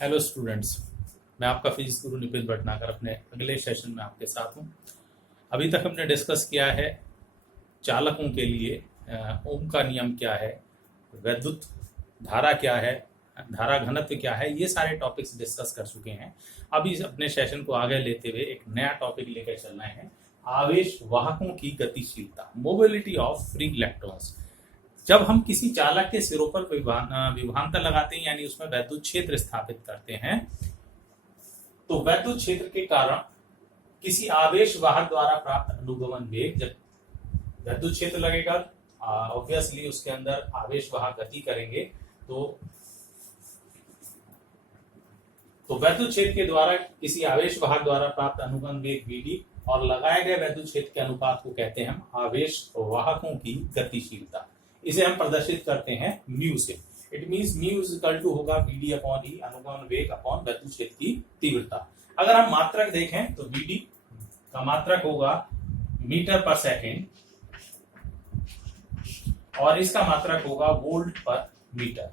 Hello students, मैं आपका physics गुरु निपिन भटनागर अपने अगले सेशन में आपके साथ हूँ। अभी तक हमने डिस्कस किया है चालकों के लिए ओम का नियम क्या है, वैद्युत धारा क्या है, धारा घनत्व क्या है, ये सारे टॉपिक्स डिस्कस कर चुके हैं। अभी अपने सेशन को आगे लेते हुए एक नया टॉपिक लेकर चलना है, आवेश वाहकों की गतिशीलता, मोबिलिटी ऑफ फ्री इलेक्ट्रॉन्स। जब हम किसी चालक के सिरों पर विभवांतर लगाते हैं यानी उसमें वैद्युत क्षेत्र स्थापित करते हैं, तो वैद्युत क्षेत्र के कारण किसी आवेश वाहक द्वारा प्राप्त अनुगमन वेग, जब वैद्युत क्षेत्र लगेगा ऑब्वियसली उसके अंदर आवेश वाहक गति करेंगे, तो वैद्युत क्षेत्र के द्वारा किसी आवेश वाहक द्वारा प्राप्त अनुगमन वेग Vd और लगाए गए वैद्युत क्षेत्र के अनुपात को कहते हैं हम आवेश वाहकों की गतिशीलता। इसे हम प्रदर्शित करते हैं म्यू से। It means mu is equal to होगा Vd अपॉन E, अनुगमन वेग अपॉन वैद्युत क्षेत्र की तीव्रता। अगर हम मात्रक देखें तो Vd का मात्रक होगा मीटर पर सेकेंड और इसका मात्रक होगा वोल्ट पर मीटर,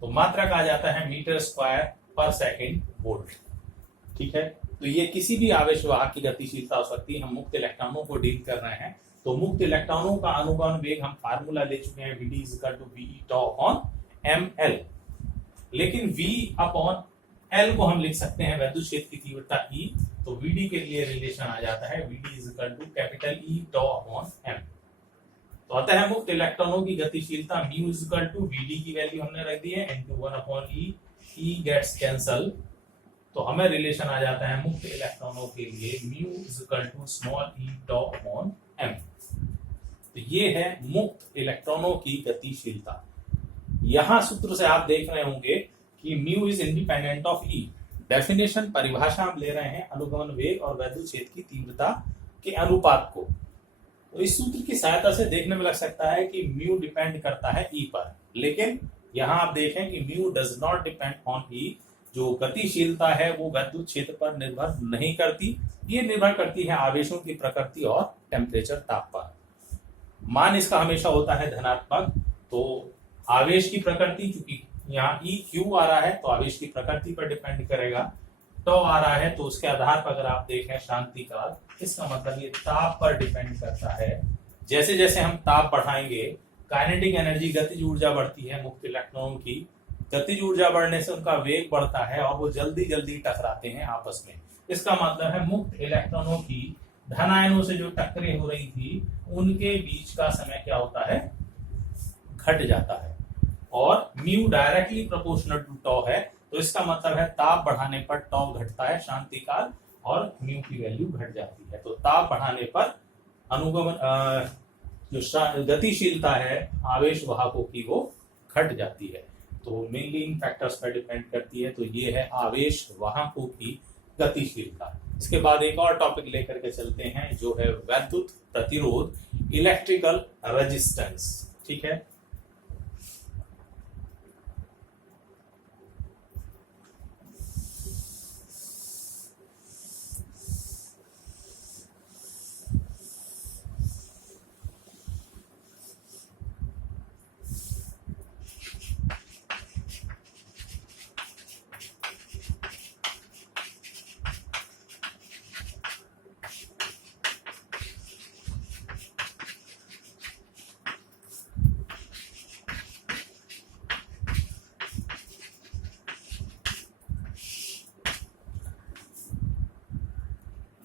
तो मात्रक आ जाता है मीटर स्क्वायर पर सेकेंड वोल्ट। ठीक है, तो ये किसी भी आवेश वाहक की गतिशीलता हो सकती है। हम मुक्त इलेक्ट्रॉनों को डील कर रहे हैं, तो मुक्त इलेक्ट्रॉनों का अनुगमन वेग हम फार्मूला ले चुके हैं, Vd is equal to Ve tau upon ml। लेकिन V अपॉन L को हम लिख सकते हैं वैद्युत क्षेत्र की तीव्रता E, तो Vd के लिए रिलेशन आ जाता है Vd is equal to capital E tau upon m। तो आता है मुक्त इलेक्ट्रॉनों की गतिशीलता mu is equal to Vd की वैल्यू हमने रख दी है into 1 upon E, E gets cancel, तो हमें रिलेशन आ जाता है मुक्त इलेक्ट्रॉनों के लिए mu is equal to small E tau upon m। तो ये है मुक्त इलेक्ट्रॉनों की गतिशीलता। यहां सूत्र से आप देख रहे होंगे कि mu is independent of E. Definition, परिभाषा हम ले रहे हैं अनुगमन वेग और वैद्युत क्षेत्र की तीव्रता के अनुपात को। तो इस सूत्र की सहायता से देखने में लग सकता है कि म्यू डिपेंड करता है ई पर, लेकिन यहां आप देखें कि mu does not depend on E. जो गतिशीलता है वो वैद्युत क्षेत्र पर निर्भर नहीं करती, ये निर्भर करती है आवेशों की प्रकृति और टेम्परेचर, तापमान। मान इसका हमेशा होता है धनात्मक, तो आवेश की प्रकृति, चूंकि यहाँ ई क्यू आ रहा है तो आवेश की प्रकृति पर डिपेंड करेगा। टॉ आ रहा है तो उसके आधार पर अगर आप देखें शांति काल, इसका मतलब ये ताप पर डिपेंड करता है। जैसे जैसे हम ताप बढ़ाएंगे, काइनेटिक एनर्जी, गतिज ऊर्जा बढ़ती है मुक्त इलेक्ट्रॉनों की। गतिज ऊर्जा बढ़ने से उनका वेग बढ़ता है और वो जल्दी जल्दी टकराते हैं आपस में। इसका मतलब है मुक्त इलेक्ट्रॉनों की धन आयनों से जो टक्करें हो रही थी उनके बीच का समय क्या होता है, घट जाता है। और म्यू डायरेक्टली प्रोपोर्शनल टू टॉ है, तो इसका मतलब है ताप बढ़ाने पर टॉ घटता है शांति काल और म्यू की वैल्यू घट जाती है। तो ताप बढ़ाने पर अनुगमन जो गतिशीलता है आवेश वाहकों की वो घट जाती है। तो मेनली इन फैक्टर्स पर डिपेंड करती है। तो ये है आवेश वाहकों की गतिशीलता। इसके बाद एक और टॉपिक लेकर के चलते हैं जो है वैद्युत प्रतिरोध, इलेक्ट्रिकल रेजिस्टेंस। ठीक है,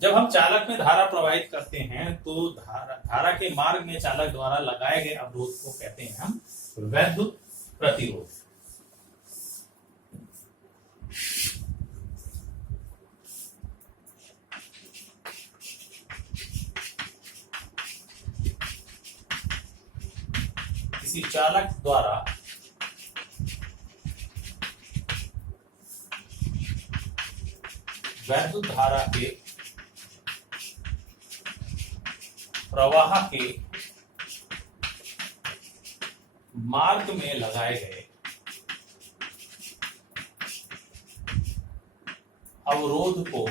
जब हम चालक में धारा प्रवाहित करते हैं तो धारा के मार्ग में चालक द्वारा लगाए गए अवरोध को कहते हैं हम वैद्युत प्रतिरोध। किसी चालक द्वारा वैद्युत धारा के प्रवाह के मार्ग में लगाए गए अवरोध को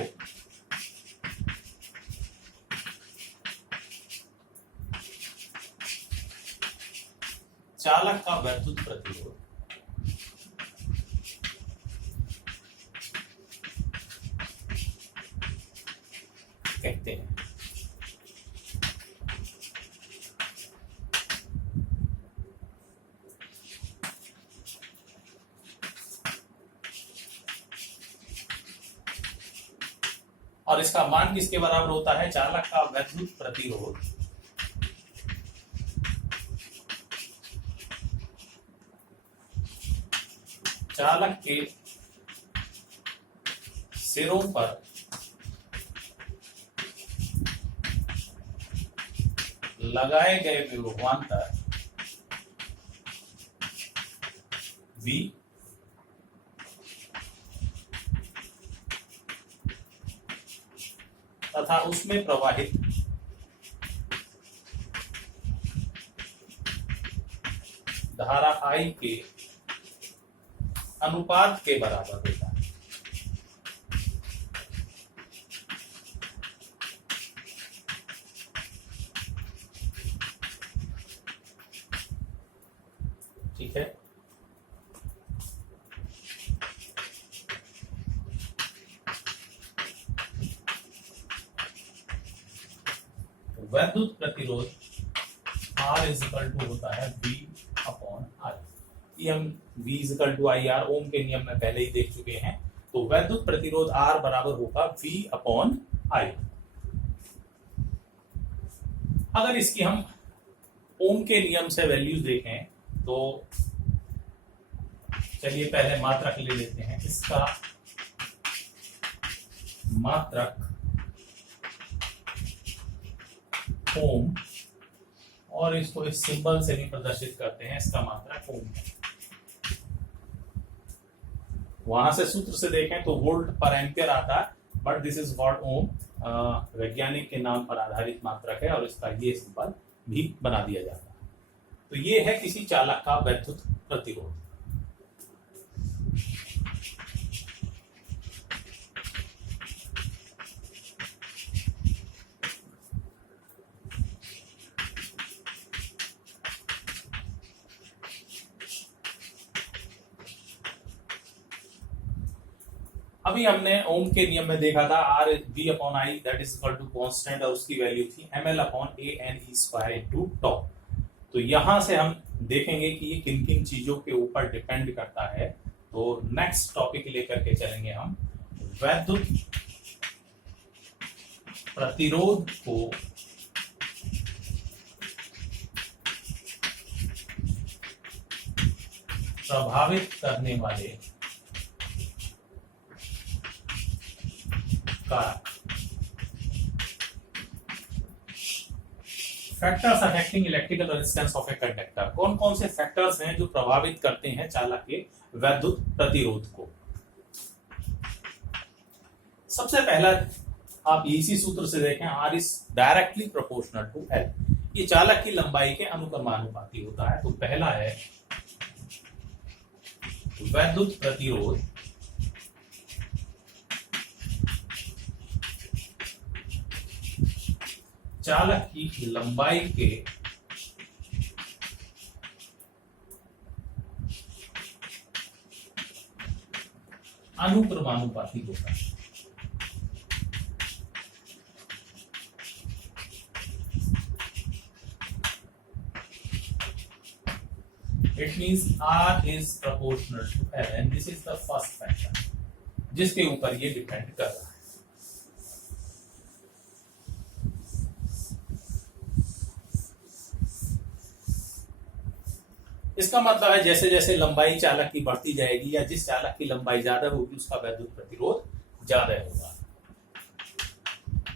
चालक का वैद्युत प्रतिरोध और इसका मान किसके बराबर होता है? चालक का वैद्युत प्रतिरोध चालक के सिरों पर लगाए गए विभवांतर V तथा उसमें प्रवाहित धारा I के अनुपात के बराबर होता है। ठीक है, वैद्युत प्रतिरोध R इजिकल टू होता है V अपॉन I। ये हम V is equal to I R ohm के नियम में पहले ही देख चुके हैं। तो वैद्युत प्रतिरोध R बराबर होगा V अपॉन I। अगर इसकी हम ओम के नियम से वैल्यूज देखें तो चलिए पहले मात्रक ले लेते हैं। इसका मात्रक ओम, और इसको इस सिंबल से भी प्रदर्शित करते हैं। इसका मात्रक ओम है। वहां से सूत्र से देखें तो वोल्ट पर एम्पियर आता है, बट दिस इज कॉल्ड ओम। वैज्ञानिक के नाम पर आधारित मात्रक है और इसका ये सिंबल भी बना दिया जाता है। तो ये है किसी चालक का वैद्युत प्रतिरोध। अभी हमने ओम के नियम में देखा था R V upon I that is equal to constant, और उसकी वैल्यू थी ml upon A N E square into tau. तो यहां से हम देखेंगे कि ये किन किन चीजों के ऊपर डिपेंड करता है। तो नेक्स्ट टॉपिक लेकर के चलेंगे हम। वैद्युत प्रतिरोध को प्रभावित करने वाले कारक, factors affecting electrical resistance of a conductor. कौन कौन से फैक्टर्स हैं जो प्रभावित करते हैं चालक के वैद्युत प्रतिरोध को? सबसे पहला आप इसी सूत्र से देखें, R is directly proportional to L। ये चालक की लंबाई के अनुक्रमानुपाती होता है। तो पहला है वैद्युत प्रतिरोध चालक की लंबाई के अनुक्रमानुपाती होता है। It means R is proportional to L and this is the first factor जिसके ऊपर ये डिपेंड कर रहा है। इसका मतलब है जैसे जैसे लंबाई चालक की बढ़ती जाएगी या जिस चालक की लंबाई ज्यादा होगी उसका वैद्युत प्रतिरोध ज्यादा होगा।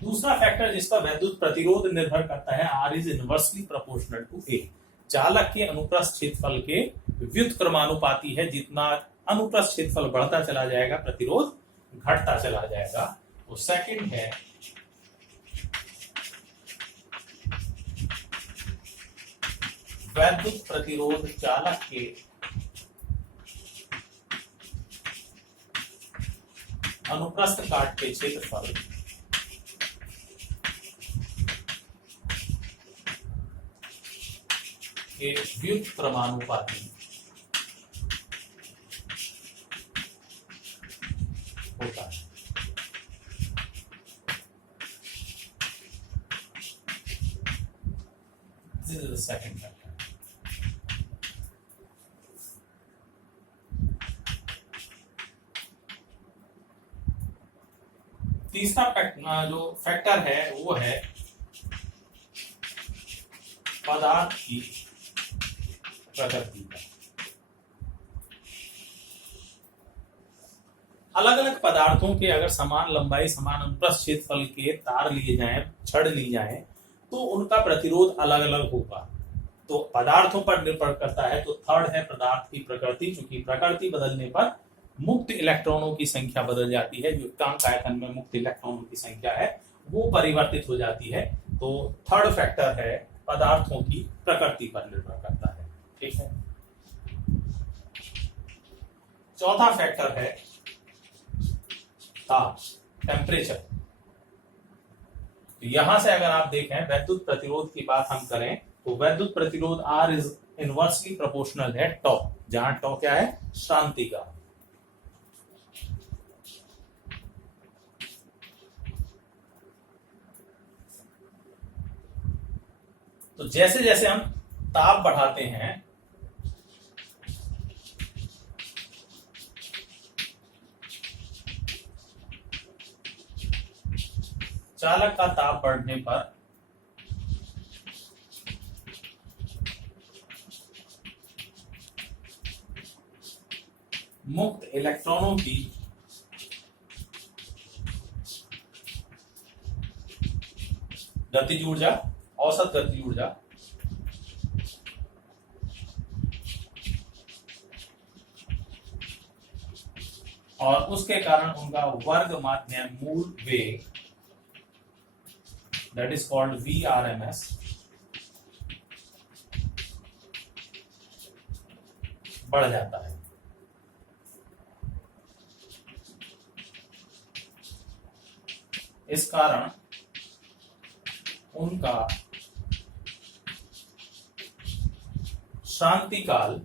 दूसरा फैक्टर जिसका वैद्युत प्रतिरोध निर्भर करता है, R is inversely proportional to A। चालक के अनुप्रस्थ क्षेत्रफल के व्युत्क्रमानुपाती है। जितना अनुप्रस्थ क्षेत्रफल बढ़ता चला जाएगा प्रतिरोध घटता चला जाएगा। तो सेकंड है वैद्युत प्रतिरोध चालक के अनुप्रस्थ काट के क्षेत्रफल के व्युत्क्रमानुपाती होता है। This is the second factor. तीसरा जो फैक्टर है वो है पदार्थ की प्रकृति का। अलग अलग पदार्थों के अगर समान लंबाई समान अनुप्रस्थ क्षेत्रफल के तार लिए जाएं, छड़ ली जाएं, तो उनका प्रतिरोध अलग अलग होगा। तो पदार्थों पर निर्भर करता है। तो थर्ड है पदार्थ की प्रकृति, क्योंकि प्रकृति बदलने पर मुक्त इलेक्ट्रॉनों की संख्या बदल जाती है। जो एकांक आयतन में मुक्त इलेक्ट्रॉनों की संख्या है वो परिवर्तित हो जाती है। तो थर्ड फैक्टर है पदार्थों की प्रकृति पर निर्भर करता है। ठीक है। चौथा फैक्टर है ताप, टेम्परेचर। यहां से अगर आप देखें वैद्युत प्रतिरोध की बात हम करें तो वैद्युत प्रतिरोध R इज इनवर्सली प्रोपोर्शनल है टॉ, जहां टॉ क्या है, शांति का। तो जैसे जैसे हम ताप बढ़ाते हैं चालक का ताप बढ़ने पर मुक्त इलेक्ट्रॉनों की गतिज ऊर्जा, औसत गतिज ऊर्जा और उसके कारण उनका वर्ग माध्यम मूल वेग, दैट इज कॉल्ड VRMS, बढ़ जाता है। इस कारण उनका शांति काल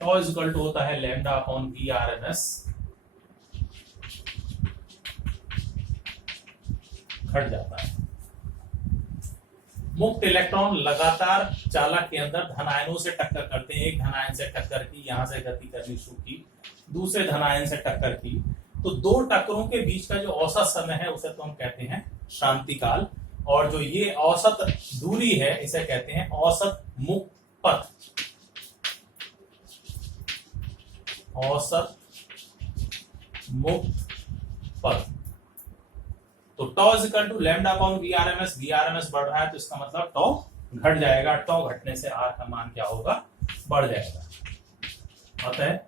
टॉ इज इक्वल टू होता है लैम्डा अपॉन VRMS, घट जाता है। मुक्त इलेक्ट्रॉन लगातार चालक के अंदर धन आयनों से टक्कर करते हैं। एक धन आयन से टक्कर की, यहां से गति करनी शुरू की, दूसरे धन आयन से टक्कर की, तो दो टक्करों के बीच का जो औसत समय है उसे तो हम कहते हैं शांति काल, और जो ये औसत दूरी है इसे कहते हैं औसत मुक्त पथ। औसत मुक्त पथ। तो tau is equal to lambda upon VRMS, VRMS बढ़ रहा है तो इसका मतलब टॉ घट जाएगा। टॉ घटने से R का मान क्या होगा, बढ़ जाएगा। अतः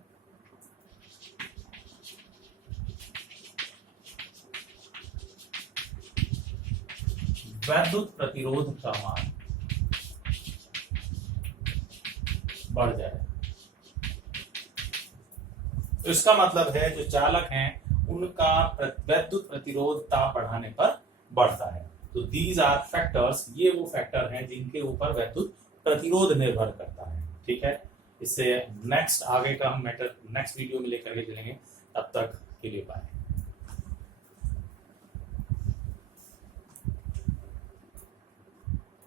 वैद्युत प्रतिरोध का मान बढ़ जाएगा। तो इसका मतलब है जो चालक हैं उनका वैद्युत प्रतिरोध ताप बढ़ाने पर बढ़ता है। तो दीज आर फैक्टर्स, ये वो फैक्टर हैं जिनके ऊपर वैद्युत प्रतिरोध निर्भर करता है। ठीक है। इससे नेक्स्ट आगे का हम मैटर नेक्स्ट वीडियो में लेकर के चलेंगे। तब तक के लिए बाय।